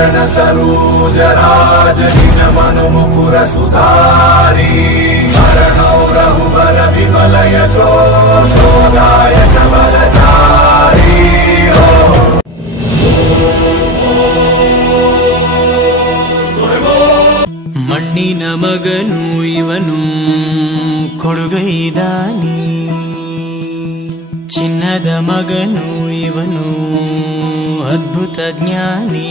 चरण सरोज राज जिन मनु मुकुर सुधारी शरणौ रघुबर विमल यशो दायक बलचारी ಮಣ್ಣಿನ ಮಗನು ಇವನು ಕೊಡುಗೈದಾನಿ ಚಿನ್ನದ ಮಗನು ಇವನು ಅದ್ಭುತ ಜ್ಞಾನಿ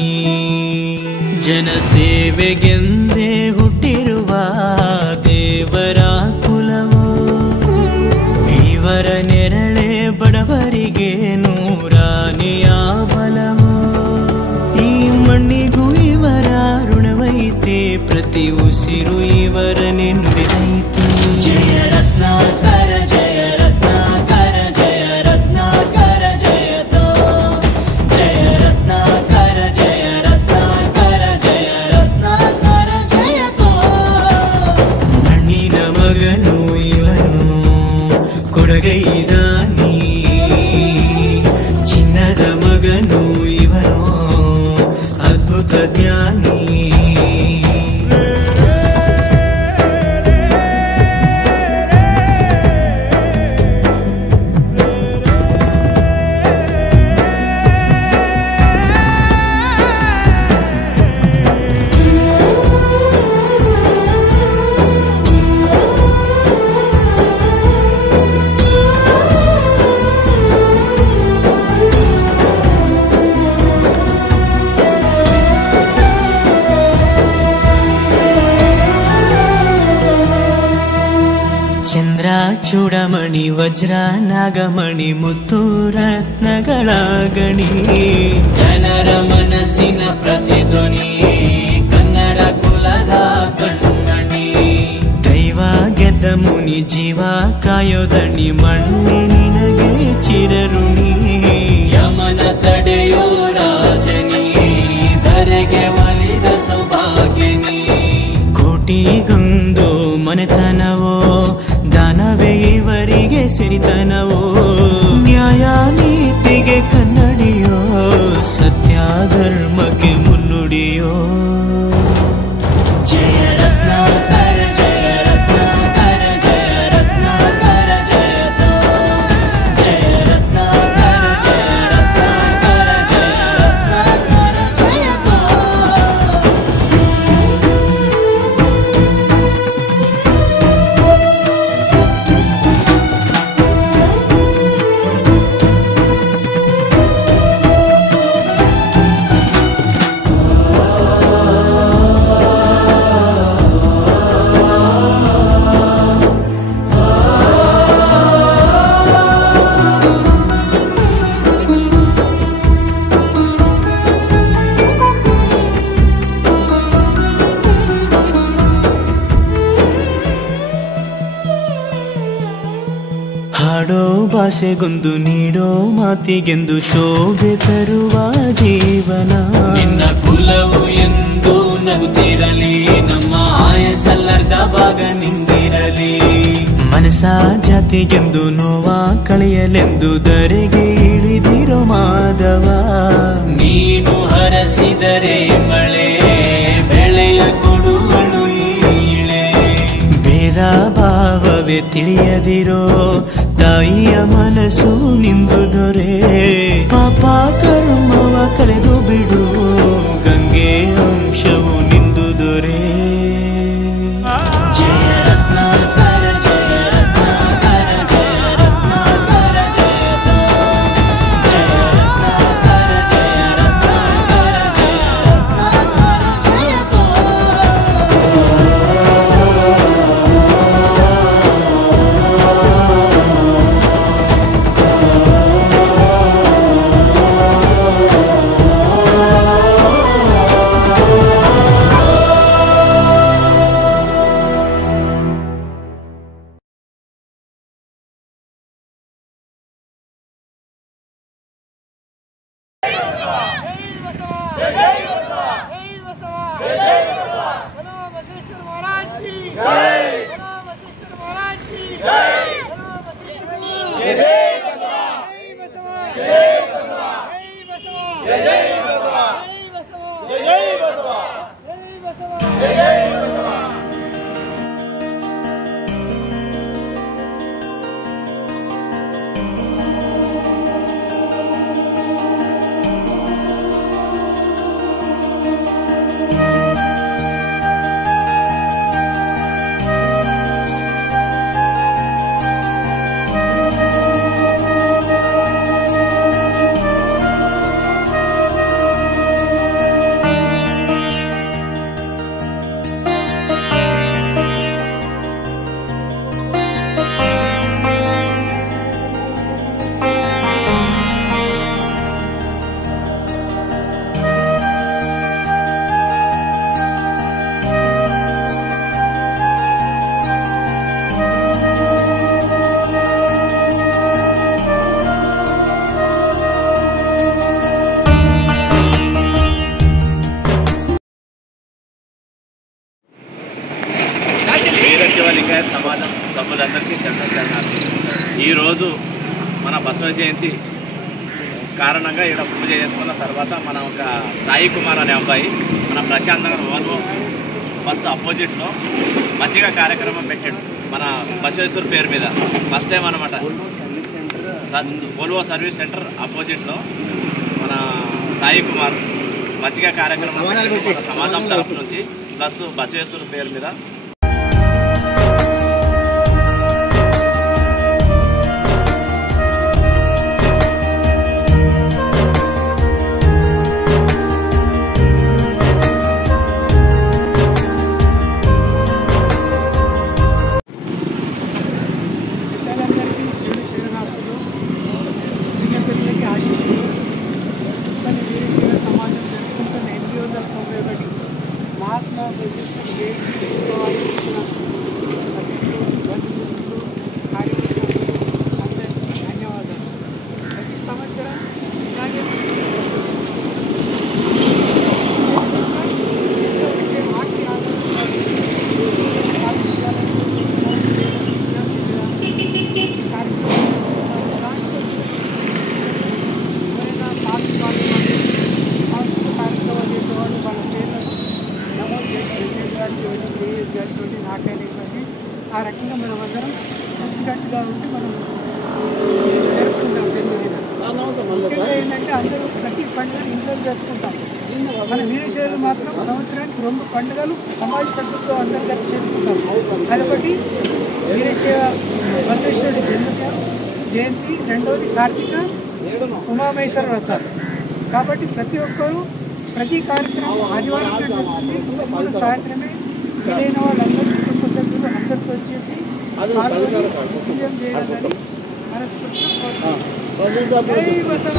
ಜನಸೇವೆಗೆಂದೇ ಹುಟ್ಟಿರುವ ದೇವರ ಕುಲವೋ ಇವರ ನೆರಳೆ ಬಡವರಿಗೆ ನೂರಾನೆಯ ಬಲವೋ ಈ ಮಣ್ಣಿಗೂ ಇವರ ಋಣವೈತೆ ಪ್ರತಿ ಉಸಿರು ಇವರನೆ ನುಡಿದೈತೆ ಜಯ ರತ್ನಾಕರ ಜಯ ರತ್ನಾಕರ ಜಯ ರತ್ನಾಕರ ಜಯತೋ ಜಯ ರತ್ನಾಕರ ಜಯ ರತ್ನಾಕರ ಜಯ ರತ್ನಾಕರ ಜಯತೋ ಮಣ್ಣಿನ ಮಗನು ಇವನು ಕೊಡಗೈದಾನಿ ಚಿನ್ನದ ಮಗನು ಇವನು ಅದ್ಭುತ ಜ್ಞಾನಿ ಚಂದ್ರ ಚೂಡಮಣಿ ವಜ್ರ ನಾಗಮಣಿ ಮುತ್ತು ರತ್ನಗಳ ಗಣಿ ಜನರ ಮನಸ್ಸಿನ ಪ್ರತಿಧ್ವನಿ ಕನ್ನಡ ಕುಲದ ಕಣ್ಮಣಿ ದೈವ ಗೆದ್ದ ಮುನಿ ಜೀವ ಕಾಯೋದಣಿ ಮಣ್ಣಿ ನಿನಗೆ ಚಿರಋಣಿ ಯಮನ ತಡೆಯೋ ರಾಜನಿ ಧರೆಗೆ ಒಲಿದ ಸೌಭಾಗ್ಯನಿ ಕೋಟಿಗೊಂದು ಮನೆತನವೋ ದಾನವೇ ಇವರಿಗೆ ಸಿರಿತನವೋ ನ್ಯಾಯ ನೀತಿಗೆ ಕನ್ನಡಿಯೋ ಸತ್ಯ ಧರ್ಮಕ್ಕೆ ಮುನ್ನುಡಿಯೋ ಜಯ ರತ್ನಾಕರ ಜಯ ರತ್ನಾಕರ ಜಯ ರತ್ನಾಕರ ಜಯತೋ ಜಯ ರತ್ನಾಕರ ಜಯ ರತ್ನಾಕರ ಜಯ ರತ್ನಾಕರ ಜಯತೋ ಹಾಡೋ ಭಾಷೆಗೊಂದು ನೀಡೋ ಮಾತಿಗೆಂದು ಶೋಭೆ ತರುವ ಜೀವನ ನಿನ್ನ ಕುಲವು ಎಂದು ನಗುತ್ತಿರಲಿ ನಮ್ಮ ಆಯಸ್ಸಲ್ಲರ್ಧ ಭಾಗ ನಿಂದಿರಲಿ ಮನಸ ಜಾತಿಗೆಂದು ನೋವ ಕಳೆಯಲೆಂದು ಧರೆಗೆ ಇಳಿದಿರೋ ಮಾಧವ ನೀನು ಹರಸಿದರೆ ಮಳೆ ಬೆಳೆಯ ಕೊಡುವಳು ಈಳೆ ಭೇದ ಭಾವವೇ ತಿಳಿಯದಿರೋ ತಾಯಿಯ ಮನಸ್ಸು ನಿಂದು ದೊರೆ ಪಾಪ ಕರ್ಮವ ಕಳೆದು ಬಿಡು ಗಂಗೆ ಅಂಶವು ನಿಂದು ದೊರೆ ಜಯ ರತ್ನಾಕರ ಜಯ ರತ್ನಾಕರ ಜಯ ರತ್ನಾಕರ ಜಯತೋ ಜಯ ರತ್ನಾಕರ ಜಯ ರತ್ನಾಕರ ಜಯ ರತ್ನಾಕರ ಜಯತೋ जय जय గారు ఈరోజు మన బసవ జయంతి కారణంగా ఇక్కడ పూజ చేసుకున్న తర్వాత మన ఒక సాయి కుమార్ అనే అబ్బాయి మన ప్రశాంత్ నగర్ ఓల్వో బస్సు అపోజిట్లో మంచిగా కార్యక్రమం పెట్టాడు మన బసవేశ్వర్ పేరు మీద ఫస్ట్ టైం అనమాట. ఓల్వో సర్వీస్ సెంటర్ అపోజిట్లో మన సాయి కుమార్ మంచిగా కార్యక్రమం మన సమాజం తరఫు నుంచి ప్లస్ బసవేశ్వర్ పేరు మీద మహాత్మా అందరికీ ధన్యవాదాలు. ప్రతి సంవత్సరం ఇలాగే ఆర్టీ ఎవరైనా సాంస్కృతిక కార్యక్రమాలు చేసేవాళ్ళు వాళ్ళ పేర్లను నమోదు చేసి ప్రెసిడెంట్ గారికి ఏఎస్ గారికి నాకైనా ఇవ్వండి. ఆ రకంగా మనం అందరం కలిసికట్టుగా ఉండి మనం జరుపుకుంటాం. ఏంటంటే అందరూ ప్రతి పండుగను ఇంట్లో జరుపుకుంటాం. మన వీరశైవులు మాత్రం సంవత్సరానికి 2 పండుగలు సమాజ సభ్యులతో అందరు కలిసి చేసుకుంటాం. అదొకటి వీరశైవ బసవేశ్వరుడి జయంతి, రెండవది కార్తీక ఉమామహేశ్వర వ్రతాలు. కాబట్టి ప్రతి ఒక్కరూ ప్రతి కార్యక్రమం ఆదివారం జరుగుతుంది. సాయంత్రమే వీలైన వాళ్ళందరూ కుటుంబ సభ్యులు అందరితో వచ్చేసి విజయం చేయాలని మనస్ఫూర్తిగా కోరుతున్నాం. జై బసవ.